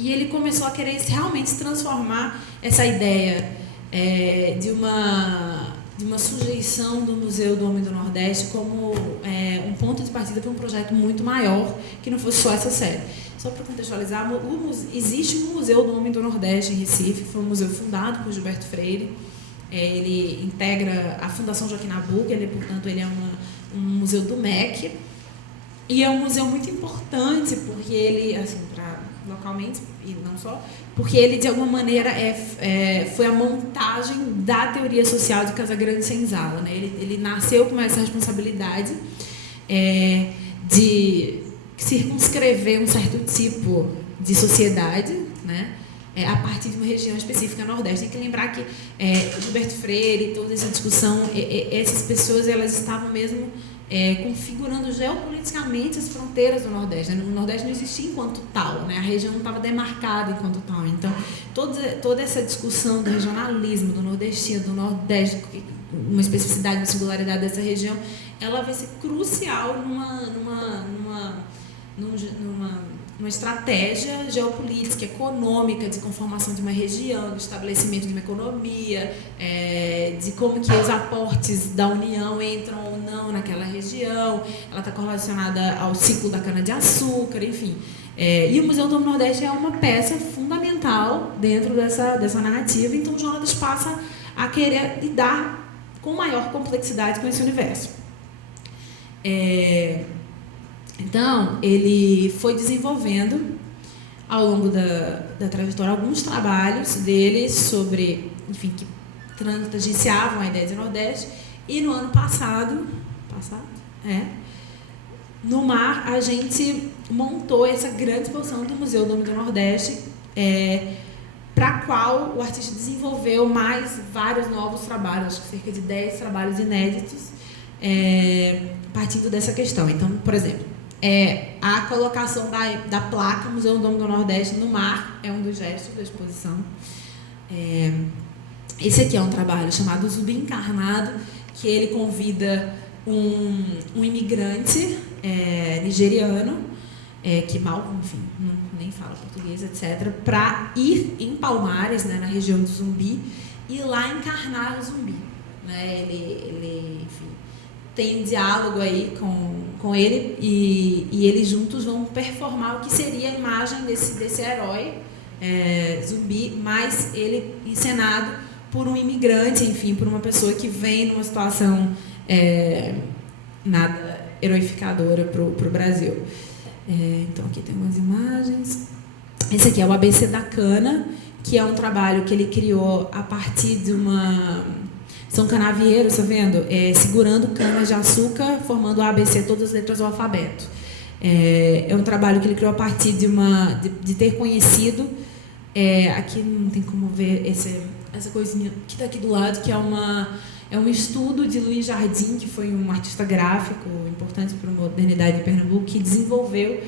E ele começou a querer realmente transformar essa ideia de uma sujeição do Museu do Homem do Nordeste como um ponto de partida para um projeto muito maior, que não fosse só essa série. Só para contextualizar, existe um Museu do Homem do Nordeste em Recife, foi um museu fundado por Gilberto Freire. Ele integra a Fundação Joaquim Nabuco, portanto, ele é um museu do MEC. E é um museu muito importante, porque ele, assim, localmente, e não só, porque ele, de alguma maneira, foi a montagem da teoria social de Casagrande Senzala, né? Ele nasceu com essa responsabilidade de circunscrever um certo tipo de sociedade, né? A partir de uma região específica nordeste. Tem que lembrar que Gilberto Freire, toda essa discussão, essas pessoas elas estavam mesmo configurando geopoliticamente as fronteiras do Nordeste, né? O Nordeste não existia enquanto tal, né? A região não estava demarcada enquanto tal. Então, toda essa discussão do regionalismo, do nordestino, do Nordeste, uma especificidade, uma singularidade dessa região, ela vai ser crucial numa estratégia geopolítica, econômica, de conformação de uma região, do estabelecimento de uma economia, de como que os aportes da União entram ou não naquela região. Ela está correlacionada ao ciclo da cana-de-açúcar, enfim. E o Museu do Homem do Nordeste é uma peça fundamental dentro dessa narrativa, então o Jonatas passa a querer lidar com maior complexidade com esse universo. Então, ele foi desenvolvendo, ao longo da trajetória, alguns trabalhos dele sobre, enfim, que tangenciavam a ideia de Nordeste. E no ano passado, no Mar, a gente montou essa grande exposição do Museu do Homem do Nordeste, para a qual o artista desenvolveu mais vários novos trabalhos, acho que cerca de 10 trabalhos inéditos, partindo dessa questão. Então, por exemplo, a colocação da placa Museu do Homem do Nordeste no Mar é um dos gestos da exposição. Esse aqui é um trabalho chamado Zumbi Encarnado, que ele convida um imigrante nigeriano, que mal, enfim, nem fala português, etc., para ir em Palmares, né, na região do Zumbi, e lá encarnar o zumbi. Né? Ele enfim, tem um diálogo aí com ele, e eles juntos vão performar o que seria a imagem desse herói zumbi, mas ele encenado por um imigrante, enfim, por uma pessoa que vem numa situação nada heroificadora para o Brasil. Então, aqui tem umas imagens. Esse aqui é o ABC da Cana, que é um trabalho que ele criou a partir de são canavieiros, está vendo? Segurando canas de açúcar, formando o ABC, todas as letras do alfabeto. É um trabalho que ele criou a partir de ter conhecido, aqui não tem como ver essa coisinha que está aqui do lado, que é um estudo de Luiz Jardim, que foi um artista gráfico importante para a modernidade de Pernambuco, que desenvolveu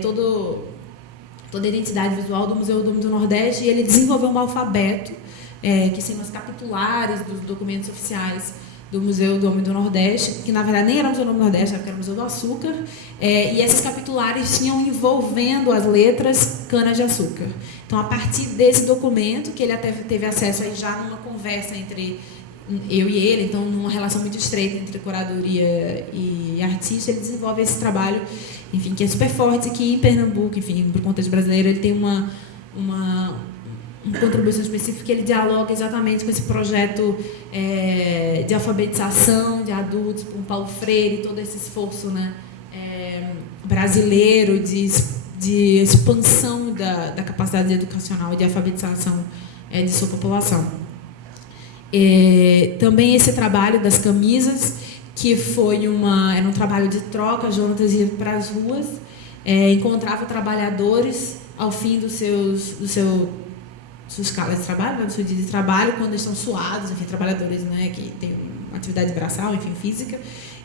toda a identidade visual do Museu do Homem do Nordeste, e ele desenvolveu um alfabeto, que são as capitulares dos documentos oficiais do Museu do Homem do Nordeste, que na verdade nem era o Museu do Homem do Nordeste, era o Museu do Açúcar, e essas capitulares tinham envolvendo as letras cana-de-açúcar. Então, a partir desse documento, que ele até teve acesso aí já numa conversa entre eu e ele, então numa relação muito estreita entre curadoria e artista, ele desenvolve esse trabalho, enfim, que é super forte aqui em Pernambuco, enfim, para o contexto brasileiro, ele tem uma contribuição específica, que ele dialoga exatamente com esse projeto de alfabetização de adultos, com Paulo Freire, todo esse esforço, né, brasileiro de expansão da capacidade educacional e de alfabetização de sua população. Também esse trabalho das camisas, que era um trabalho de troca. Jonatas ia para as ruas, encontrava trabalhadores ao fim sua escala de trabalho, do seu dia de trabalho, quando eles estão suados, enfim, trabalhadores, né, que têm uma atividade braçal, enfim, física,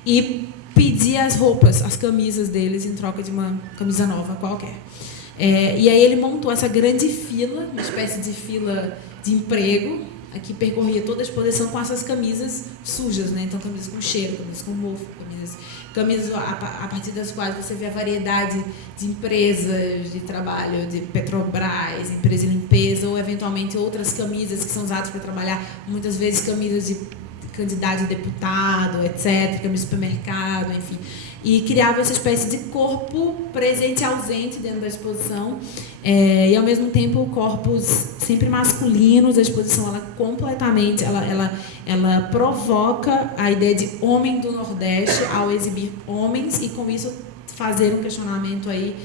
e pedia as roupas, as camisas deles em troca de uma camisa nova qualquer. E aí ele montou essa grande fila, uma espécie de fila de emprego, que percorria toda a exposição com essas camisas sujas, né? Então, camisas com cheiro, camisas com mofo, camisas camisas a partir das quais você vê a variedade de empresas de trabalho, de Petrobras, empresa de limpeza, ou eventualmente outras camisas que são usadas para trabalhar, muitas vezes camisas de candidato a deputado, etc., camisas de supermercado, enfim. E criava essa espécie de corpo presente e ausente dentro da exposição, e ao mesmo tempo corpos sempre masculinos. A exposição ela completamente ela provoca a ideia de homem do Nordeste ao exibir homens e com isso fazer um questionamento aí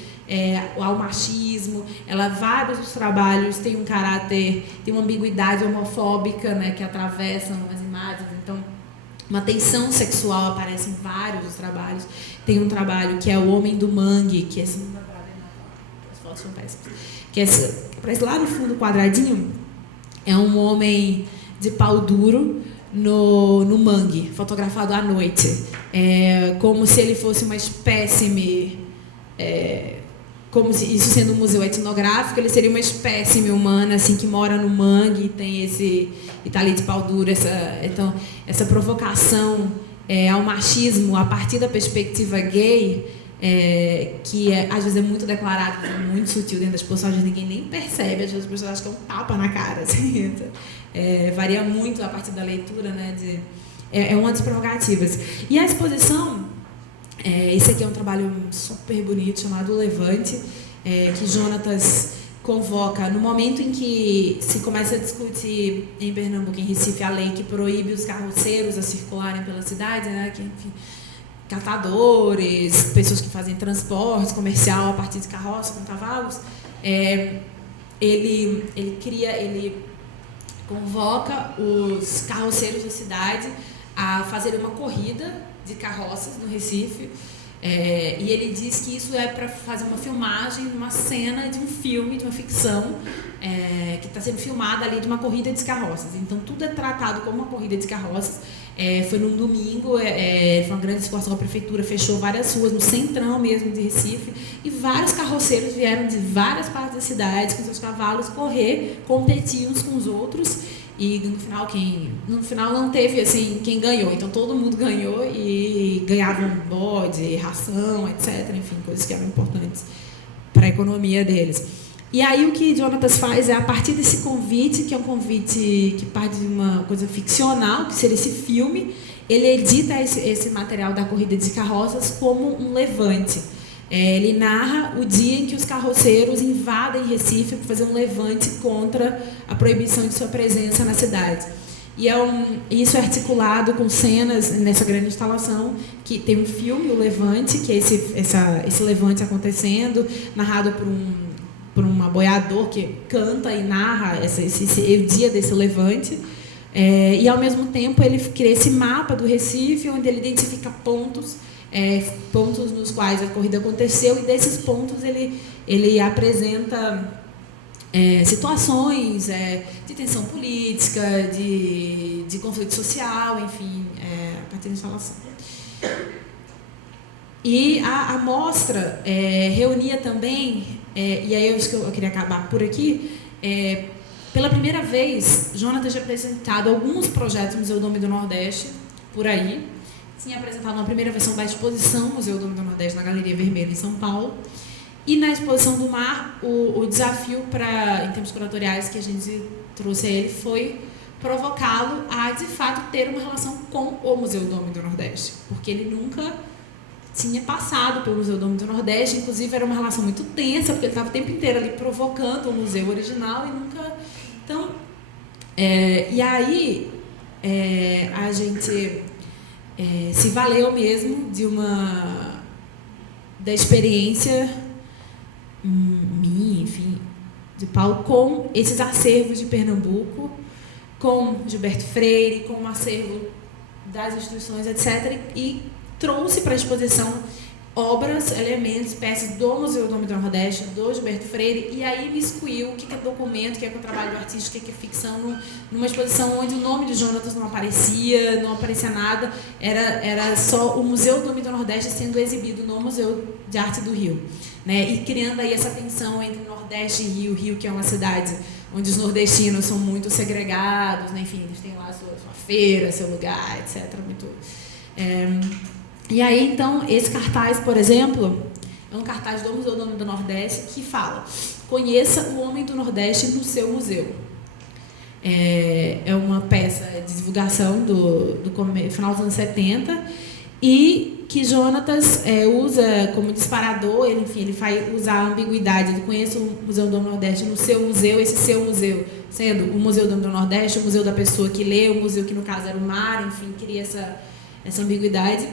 ao machismo. Vários dos trabalhos têm um caráter, tem uma ambiguidade homofóbica, né, que atravessam as imagens. Então, uma tensão sexual aparece em vários dos trabalhos. Tem um trabalho que é O Homem do Mangue, que é assim, as fotos são péssimas, que aparece lá no fundo quadradinho. É um homem de pau duro no mangue, fotografado à noite. Como se ele fosse uma espécime, como se isso sendo um museu etnográfico, ele seria uma espécime humana assim que mora no mangue e tem e está ali de pau duro. Então essa provocação ao machismo a partir da perspectiva gay, que às vezes é muito declarado, muito sutil dentro das exposição, às vezes ninguém nem percebe, às vezes as pessoas acham que é um tapa na cara, assim. Varia muito a partir da leitura, né? Uma das prerrogativas. E a exposição, esse aqui é um trabalho super bonito chamado O Levante, que Jonatas convoca no momento em que se começa a discutir em Pernambuco, em Recife, a lei que proíbe os carroceiros a circularem pela cidade, né? Que, enfim, catadores, pessoas que fazem transporte comercial a partir de carroça com cavalos. Ele convoca os carroceiros da cidade a fazer uma corrida de carroças no Recife, e ele diz que isso é para fazer uma filmagem, uma cena de um filme, de uma ficção, que está sendo filmada ali de uma corrida de carroças. Então tudo é tratado como uma corrida de carroças. Foi num domingo, foi uma grande esforço, a prefeitura fechou várias ruas no centrão mesmo de Recife, e vários carroceiros vieram de várias partes da cidade com seus cavalos correr, competir uns com os outros, e no final não teve assim quem ganhou. Então todo mundo ganhou e ganhavam bode, ração, etc. Enfim, coisas que eram importantes para a economia deles. E aí o que Jonatas faz a partir desse convite, que é um convite que parte de uma coisa ficcional, que seria esse filme, ele edita esse material da corrida de carroças como um levante. Ele narra o dia em que os carroceiros invadem Recife para fazer um levante contra a proibição de sua presença na cidade. E isso é articulado com cenas nessa grande instalação, que tem um filme, O Levante, que é esse levante acontecendo, narrado por um aboiador que canta e narra o dia desse levante. E, ao mesmo tempo, ele cria esse mapa do Recife, onde ele identifica pontos nos quais a corrida aconteceu, e desses pontos ele apresenta situações de tensão política, de conflito social, enfim, a partir da instalação. E a mostra reunia também, e aí eu queria acabar por aqui, pela primeira vez, Jonatas tinha apresentado alguns projetos do Museu do Homem do Nordeste, por aí. Tinha apresentado uma primeira versão da exposição Museu do Homem do Nordeste na Galeria Vermelha, em São Paulo. E na exposição do Mar, o desafio em termos curatoriais que a gente trouxe a ele foi provocá-lo a, de fato, ter uma relação com o Museu do Homem do Nordeste, porque ele nunca tinha passado pelo Museu do Homem do Nordeste. Inclusive era uma relação muito tensa, porque ele estava o tempo inteiro ali provocando o museu original e nunca... Então, e aí a gente se valeu mesmo da experiência minha, enfim, de Paulo, com esses acervos de Pernambuco, com Gilberto Freire, com o acervo das instituições, etc., e trouxe para a exposição obras, elementos, peças do Museu do Homem do Nordeste, do Gilberto Freire, e aí me excluiu o que é documento, o que é trabalho artístico, o que é ficção, numa exposição onde o nome de Jonatas não aparecia nada, era só o Museu do Homem do Nordeste sendo exibido no Museu de Arte do Rio, né? E criando aí essa tensão entre Nordeste e Rio, Rio que é uma cidade onde os nordestinos são muito segregados, né? Enfim, eles têm lá sua feira, seu lugar, etc. Muito... E aí, então, esse cartaz, por exemplo, é um cartaz do Museu do Homem do Nordeste que fala: conheça o Homem do Nordeste no seu museu. É uma peça de divulgação do final dos anos 70 e que Jonatas usa como disparador. Ele vai usar a ambiguidade de conheça o Museu do Nordeste no seu museu, esse seu museu sendo o Museu do Nordeste, o museu da pessoa que lê, o museu que no caso era o mar, enfim, cria essa ambiguidade.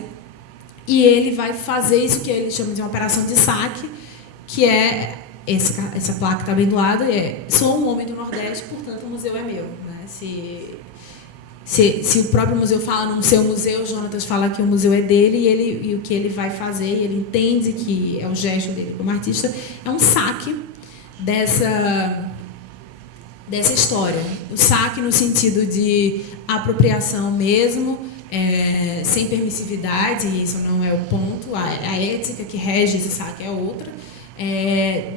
E ele vai fazer isso que ele chama de uma operação de saque, que é essa placa que está bem do lado, sou um homem do Nordeste, portanto o museu é meu. Né? Se o próprio museu fala no seu museu, Jonatas fala que o museu é dele e o que ele vai fazer, e ele entende que é o gesto dele como artista, é um saque dessa história. O saque no sentido de apropriação mesmo, sem permissividade, isso não é o ponto, a ética que rege esse saque é outra,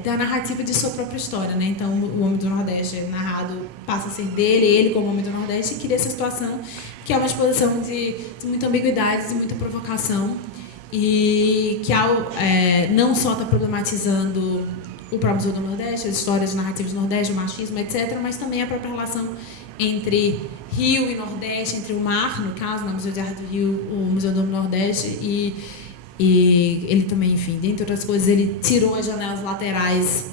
da narrativa de sua própria história, né? Então, o Homem do Nordeste é narrado, passa a ser dele, ele como Homem do Nordeste, e cria essa situação que é uma exposição de muita ambiguidade, de muita provocação, e que não só está problematizando o próprio Museu do Nordeste, as histórias narrativas do Nordeste, o machismo, etc., mas também a própria relação entre Rio e Nordeste, entre o mar, no caso, no Museu de Arte do Rio, o Museu do Nordeste, e ele também, enfim, dentre outras coisas, ele tirou as janelas laterais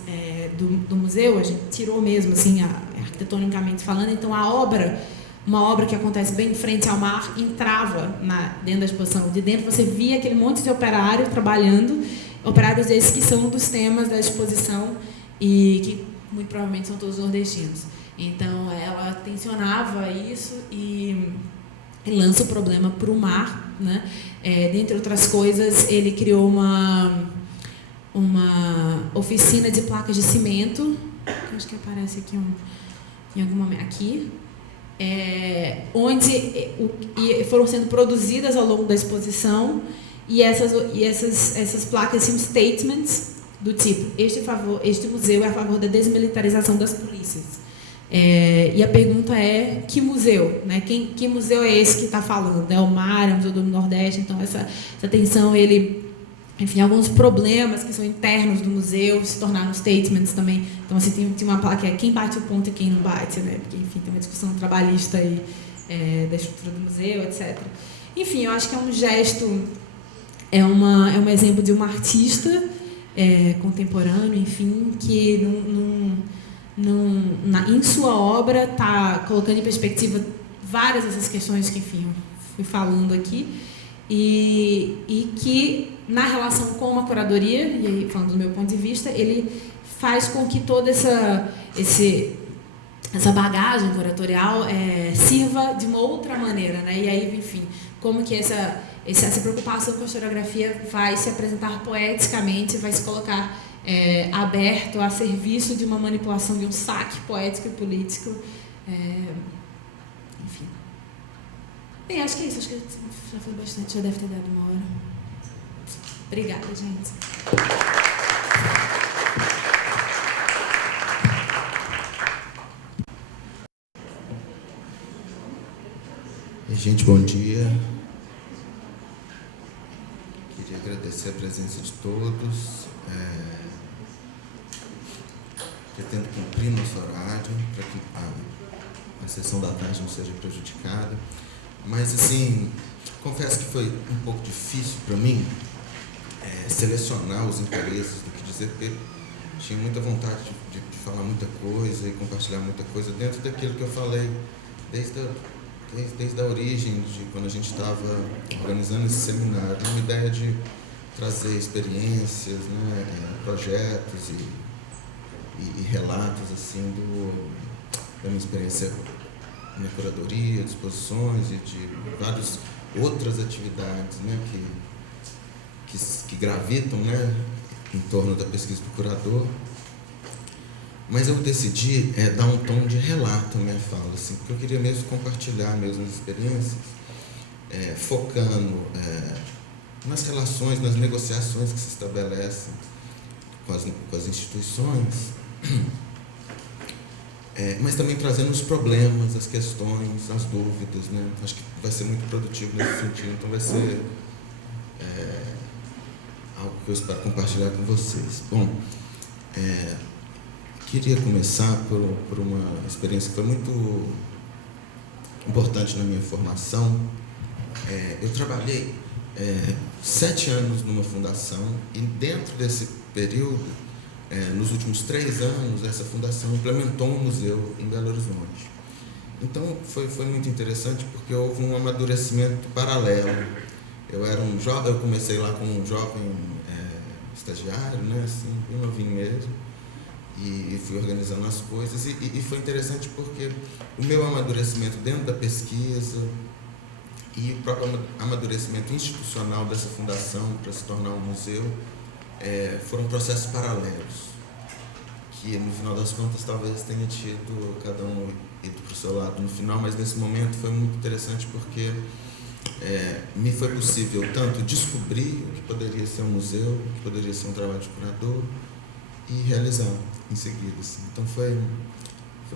do museu, a gente tirou mesmo, assim, arquitetonicamente falando. Então, uma obra que acontece bem em frente ao mar, entrava dentro da exposição. De dentro você via aquele monte de operário trabalhando, operários esses que são dos temas da exposição e que muito provavelmente são todos nordestinos. Então, ela tensionava isso e lança o problema para o mar, né? Dentre outras coisas, ele criou uma oficina de placas de cimento, que acho que aparece aqui em algum momento, aqui, onde foram sendo produzidas ao longo da exposição, e essas placas tinham statements do tipo: este museu é a favor da desmilitarização das polícias. E a pergunta é: que museu? Né? Que museu é esse que está falando? É o mar, é o Museu do Nordeste? Então, essa tensão, enfim, alguns problemas que são internos do museu se tornaram statements também. Então, assim, tem uma placa que é quem bate o ponto e quem não bate, né? Porque, enfim, tem uma discussão trabalhista aí, da estrutura do museu, etc. Enfim, eu acho que é um gesto, é um exemplo de uma artista contemporâneo, enfim, que em sua obra está colocando em perspectiva várias dessas questões que, enfim, eu fui falando aqui, e que, na relação com a curadoria, e aí, falando do meu ponto de vista, ele faz com que toda essa bagagem curatorial sirva de uma outra maneira, né? E aí, enfim, como que essa preocupação com a historiografia vai se apresentar poeticamente, vai se colocar aberto a serviço de uma manipulação, de um saque poético e político. Enfim. Bem, acho que é isso. Acho que já foi bastante, já deve ter dado uma hora. Obrigada, gente. Gente, bom dia. Queria agradecer a presença de todos. Pretendo cumprir nosso horário para que a sessão da tarde não seja prejudicada. Mas, assim, confesso que foi um pouco difícil para mim selecionar os interesses do que dizer, porque tinha muita vontade de falar muita coisa e compartilhar muita coisa dentro daquilo que eu falei desde a origem, de quando a gente estava organizando esse seminário. Uma ideia de trazer experiências, né, projetos e relatos assim da minha experiência na curadoria, de exposições e de várias outras atividades, né, que gravitam, né, em torno da pesquisa do curador. Mas eu decidi dar um tom de relato na minha fala, assim, porque eu queria mesmo compartilhar mesmo as experiências, focando nas relações, nas negociações que se estabelecem com as instituições, mas também trazendo os problemas, as questões, as dúvidas, né? Acho que vai ser muito produtivo nesse sentido, então vai ser algo que eu espero compartilhar com vocês. Bom, queria começar por uma experiência que foi muito importante na minha formação. Eu trabalhei 7 anos numa fundação e dentro desse período, nos últimos 3 anos, essa fundação implementou um museu em Belo Horizonte. Então foi muito interessante porque houve um amadurecimento paralelo. Eu comecei lá como um jovem estagiário, né, assim, bem novinho mesmo, e fui organizando as coisas, e foi interessante porque o meu amadurecimento dentro da pesquisa e o próprio amadurecimento institucional dessa fundação para se tornar um museu foram processos paralelos, que no final das contas talvez tenha tido cada um ido para o seu lado no final, mas nesse momento foi muito interessante porque me foi possível tanto descobrir o que poderia ser um museu, o que poderia ser um trabalho de curador, e realizar em seguida. Assim. Então foi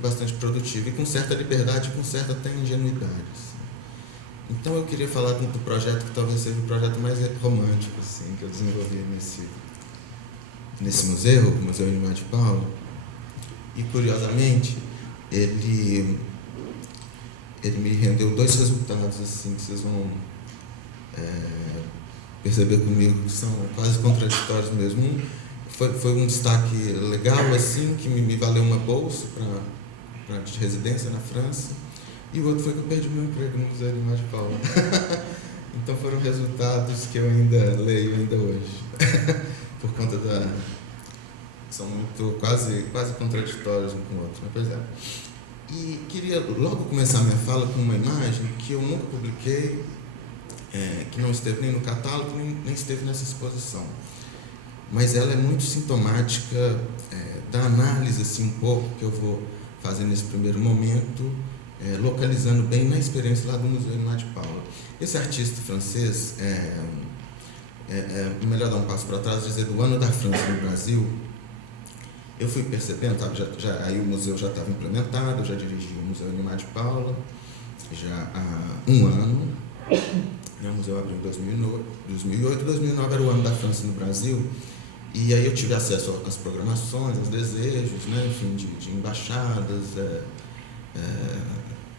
bastante produtivo, e com certa liberdade, com certa até ingenuidade. Assim. Então eu queria falar do projeto que talvez seja o projeto mais romântico assim, que eu desenvolvi nesse museu, o Museu Inimar de Paula. E curiosamente, ele me rendeu 2 resultados assim, que vocês vão perceber comigo, que são quase contraditórios mesmo. Um foi um destaque legal, assim, que me valeu uma bolsa de residência na França, e o outro foi que eu perdi meu emprego no Museu Inimar de Paula. Então foram resultados que eu ainda leio ainda hoje, por conta são muito, quase contraditórios um com o outro, mas pois é. E queria logo começar a minha fala com uma imagem que eu nunca publiquei, que não esteve nem no catálogo, nem esteve nessa exposição. Mas ela é muito sintomática da análise assim, um pouco que eu vou fazer nesse primeiro momento, localizando bem na experiência lá do Museu Inimar de Paula. Esse artista francês, melhor dar um passo para trás, dizer do ano da França no Brasil, eu fui percebendo, sabe, aí o museu já estava implementado, eu já dirigi o Museu Inimar de Paula já há 1 ano. O museu abriu em 2008, 2009 era o ano da França no Brasil, e aí eu tive acesso às programações, aos desejos, né, enfim, de embaixadas,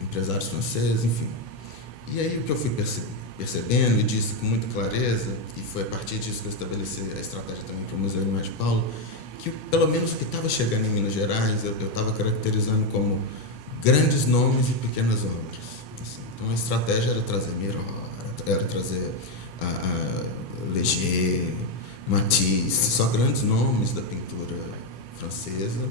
empresários franceses, enfim. E aí o que eu fui percebendo e disse com muita clareza, e foi a partir disso que eu estabeleci a estratégia também para o Museu Inimar de Paula, que pelo menos o que estava chegando em Minas Gerais, eu estava caracterizando como grandes nomes e pequenas obras. Assim. Então a estratégia era trazer Miró, era trazer a Legier, Matisse, só grandes nomes da pintura francesa.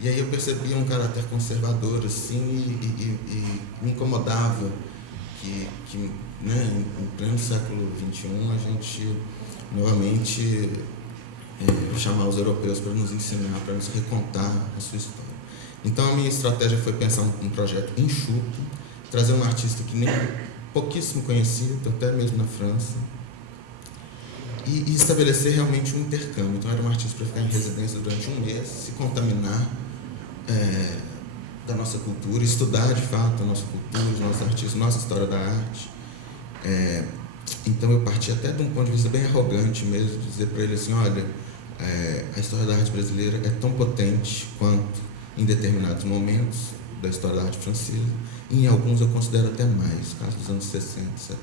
E aí eu percebia um caráter conservador, assim, e me incomodava que né, em pleno século XXI, a gente novamente chamar os europeus para nos ensinar, para nos recontar a sua história. Então a minha estratégia foi pensar um projeto enxuto, trazer um artista que nem pouquíssimo conhecido, até mesmo na França, e estabelecer realmente um intercâmbio. Então era um artista para ficar em residência durante 1 mês, se contaminar da nossa cultura, estudar de fato a nossa cultura, os nossos artistas, nossa história da arte. Então eu parti até de um ponto de vista bem arrogante mesmo, de dizer para ele assim, olha, a história da arte brasileira é tão potente quanto em determinados momentos da história da arte francesa, e em alguns eu considero até mais, caso dos anos 60, 70.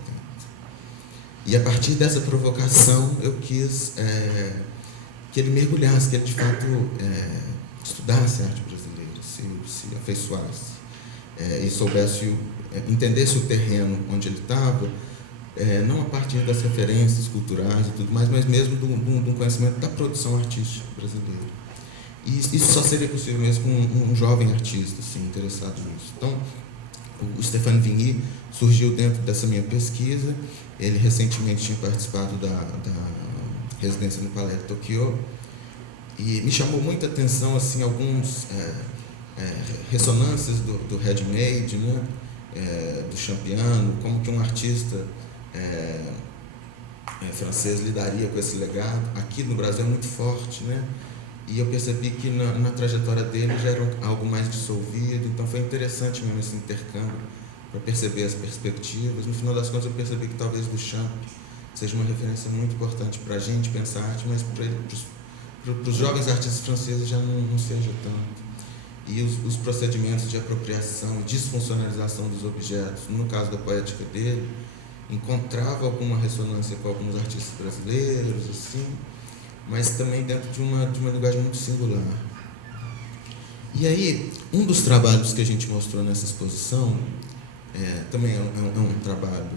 E a partir dessa provocação eu quis que ele mergulhasse, que ele de fato estudasse a arte brasileira, se afeiçoasse, e soubesse, entendesse o terreno onde ele estava, não a partir das referências culturais e tudo mais, mas mesmo do conhecimento da produção artística brasileira. E isso só seria possível mesmo com um jovem artista assim, interessado nisso. Então, o Stéphane Vigny surgiu dentro dessa minha pesquisa. Ele recentemente tinha participado da residência no Palais de Tokyo, e me chamou muita atenção assim, alguns ressonâncias do Ready-Made, né? Do Champiano, como que um artista francês lidaria com esse legado. Aqui no Brasil é muito forte, né? E eu percebi que na trajetória dele já era algo mais dissolvido, então foi interessante mesmo esse intercâmbio para perceber as perspectivas. No final das contas eu percebi que talvez Duchamp seja uma referência muito importante para a gente pensar arte, mas para os jovens artistas franceses já não seja tanto. E os procedimentos de apropriação e disfuncionalização dos objetos, no caso da poética dele, encontrava alguma ressonância com alguns artistas brasileiros, assim, mas também dentro de uma linguagem muito singular. E aí, um dos trabalhos que a gente mostrou nessa exposição também é um trabalho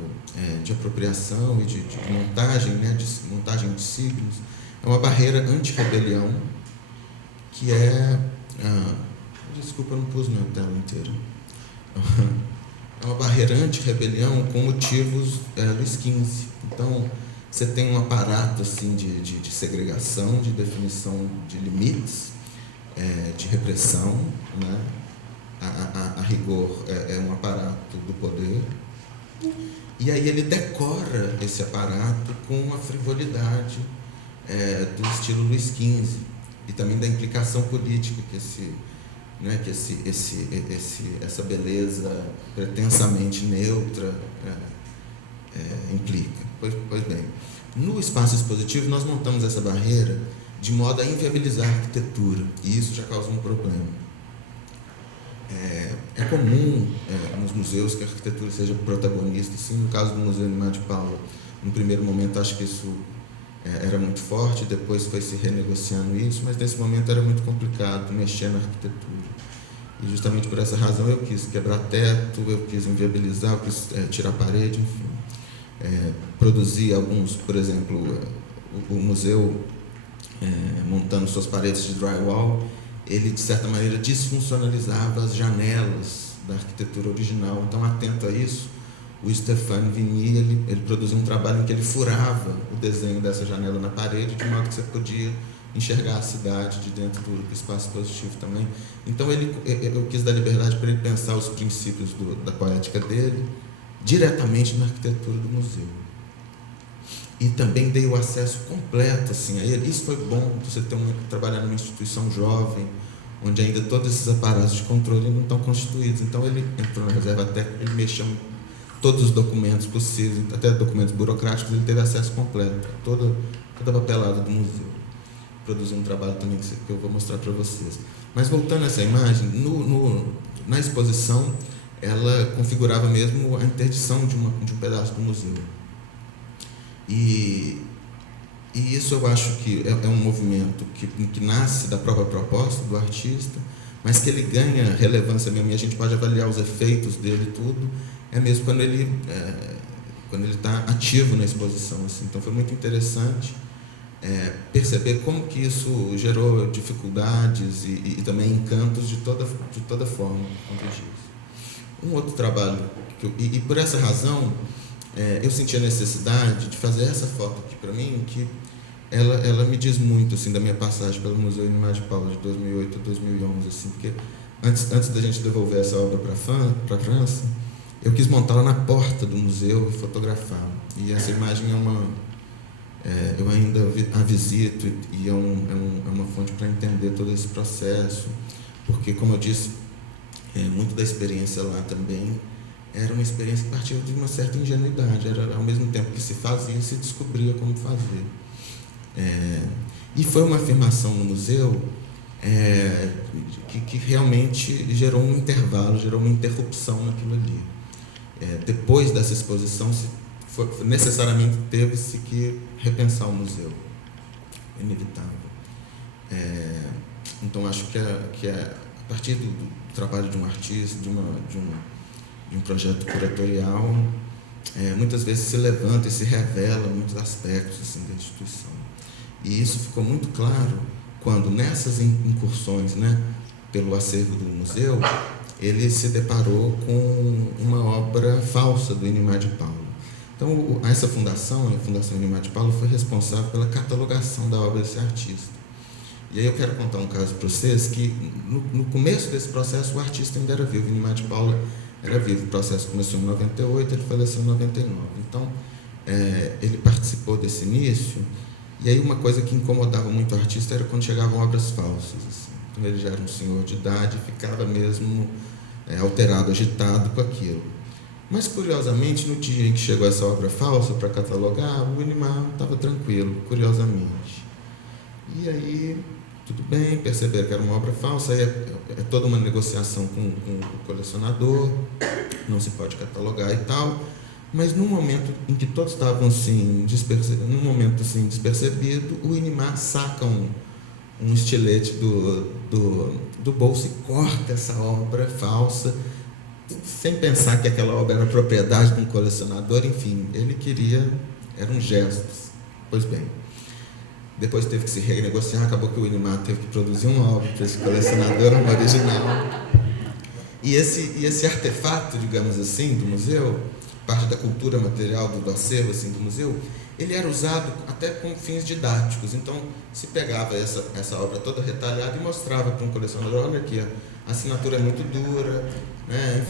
de apropriação e de montagem, né, de montagem de signos. É uma barreira anti-rebelião, que desculpa, eu não pus minha tela inteira. É uma barreira anti-rebelião com motivos Luís XV. Então, você tem um aparato assim, de segregação, de definição de limites, de repressão, né? A rigor é um aparato do poder, e aí ele decora esse aparato com uma frivolidade do estilo Luís XV, e também da implicação política que essa beleza pretensamente neutra implica. Pois bem, no espaço expositivo nós montamos essa barreira de modo a inviabilizar a arquitetura, e isso já causa um problema. É comum nos museus que a arquitetura seja protagonista, sim. No caso do Museu Niemeyer de Paula, no primeiro momento acho que isso era muito forte, depois foi se renegociando isso, mas nesse momento era muito complicado mexer na arquitetura. E justamente por essa razão eu quis quebrar teto, eu quis inviabilizar, eu quis tirar parede, enfim. Produzir alguns, por exemplo, o museu montando suas paredes de drywall, ele de certa maneira disfuncionalizava as janelas da arquitetura original. Então, atento a isso, o Stéphane Vigny ele produziu um trabalho em que ele furava o desenho dessa janela na parede, de modo que você podia enxergar a cidade de dentro do espaço expositivo também. Então, eu quis dar liberdade para ele pensar os princípios da poética dele diretamente na arquitetura do museu. E também dei o acesso completo assim, a ele. Isso foi bom, você trabalhar numa instituição jovem, onde ainda todos esses aparatos de controle não estão constituídos. Então, ele entrou na reserva técnica, ele mexeu em todos os documentos possíveis, até documentos burocráticos, ele teve acesso completo, toda a papelada do museu. Produziu um trabalho também que eu vou mostrar para vocês. Mas, voltando a essa imagem, na exposição, ela configurava mesmo a interdição de um pedaço do museu. E isso eu acho que é um movimento que nasce da própria proposta do artista, mas que ele ganha relevância mesmo, e a gente pode avaliar os efeitos dele tudo, mesmo quando ele está ativo na exposição. Assim. Então foi muito interessante perceber como que isso gerou dificuldades e também encantos de toda forma. Um outro trabalho, e por essa razão, eu senti a necessidade de fazer essa foto aqui para mim, que ela me diz muito assim, da minha passagem pelo Museu Niemeyer de Paula, de 2008 a 2011, assim, porque antes da gente devolver essa obra para a França, eu quis montá-la na porta do museu e fotografá-la. E essa imagem eu ainda a visito, e é uma fonte para entender todo esse processo, porque, como eu disse, muito da experiência lá também era uma experiência que partia de uma certa ingenuidade, era ao mesmo tempo que se fazia, se descobria como fazer. E foi uma afirmação no museu que realmente gerou um intervalo, gerou uma interrupção naquilo ali. Depois dessa exposição, necessariamente teve-se que repensar o museu, inevitável. Então, acho que a partir do trabalho de um artista, de um projeto curatorial, muitas vezes se levanta e se revela muitos aspectos assim, da instituição. E isso ficou muito claro quando, nessas incursões, né, pelo acervo do museu, ele se deparou com uma obra falsa do Niemeyer de Paula. Então, essa fundação, a Fundação Niemeyer de Paula, foi responsável pela catalogação da obra desse artista. E aí eu quero contar um caso para vocês que, no começo desse processo, o artista ainda era vivo, o Niemeyer de Paula era vivo. O processo começou em 98, ele faleceu em 99. Então, ele participou desse início, e aí uma coisa que incomodava muito o artista era quando chegavam obras falsas. Assim. Então, ele já era um senhor de idade e ficava mesmo alterado, agitado com aquilo. Mas, curiosamente, no dia em que chegou essa obra falsa para catalogar, o Inimar estava tranquilo, curiosamente. E aí, tudo bem, perceberam que era uma obra falsa, aí é toda uma negociação com o colecionador, não se pode catalogar e tal. Mas num momento em que todos estavam assim, despercebido, o Inimar saca um estilete do bolso e corta essa obra falsa, sem pensar que aquela obra era propriedade de um colecionador. Enfim, ele queria, eram gestos. Pois bem, depois teve que se renegociar, acabou que o Inimar teve que produzir uma obra para esse colecionador, uma original. E esse artefato, digamos assim, do museu, parte da cultura material do acervo assim, do museu, ele era usado até com fins didáticos. Então, se pegava essa obra toda retalhada e mostrava para um colecionador: olha aqui, a assinatura é muito dura, né?